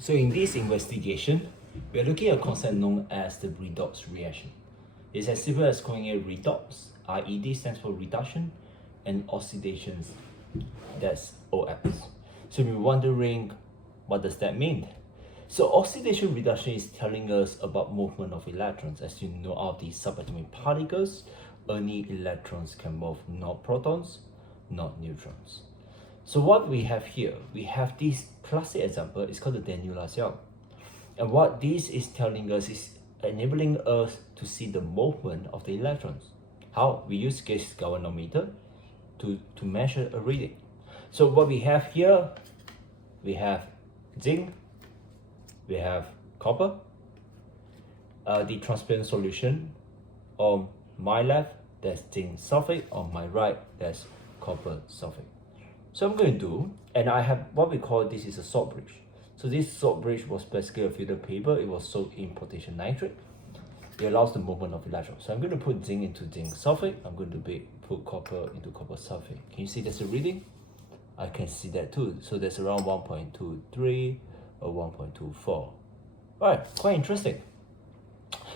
So in this investigation, we are looking at a concept known as the redox reaction. It's as simple as calling it redox, RED stands for reduction, and oxidations, that's OX. So you're wondering, what does that mean? So oxidation reduction is telling us about movement of electrons. As you know, out of these subatomic particles, only electrons can move, not protons, not neutrons. So what we have here, we have this classic example, it's called the Daniell cell. And what this is telling us is enabling us to see the movement of the electrons. How? We use gas galvanometer to measure a reading. So what we have here, we have zinc, we have copper, the transparent solution. On my left, that's zinc sulfate. On my right, that's copper sulfate. So I'm going to do, and I have what we call this is a salt bridge. So this salt bridge was basically a filter paper. It was soaked in potassium nitrate. It allows the movement of electrons. So I'm going to put zinc into zinc sulfate. I'm going to put copper into copper sulfate. Can you see there's a reading? I can see that too. So that's around 1.23 or 1.24. Alright, quite interesting.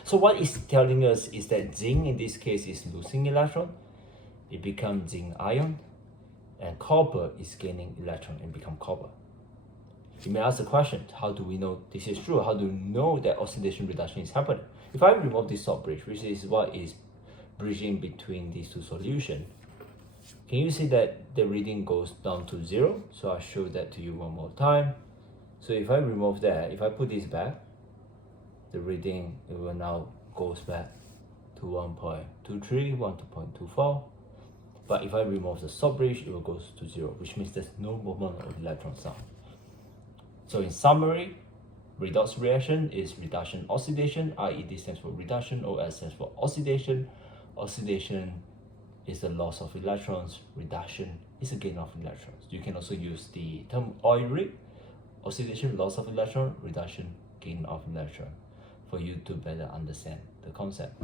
So what it's telling us is that zinc in this case is losing electron. It becomes zinc ion. And copper is gaining electron and become copper. You may ask the question, how do we know this is true? How do we know that oxidation reduction is happening? If I remove this salt bridge, which is what is bridging between these two solutions, can you see that the reading goes down to 0? So I'll show that to you one more time. So if I remove that, if I put this back, the reading, it will now goes back to 1.23, 1.24. But if I remove the salt bridge, it will go to 0, which means there's no movement of electrons now. So in summary, redox reaction is reduction oxidation. RED stands for reduction, OS stands for oxidation. Oxidation is the loss of electrons. Reduction is a gain of electrons. You can also use the term oil rig, oxidation, loss of electron, reduction, gain of electron, for you to better understand the concept.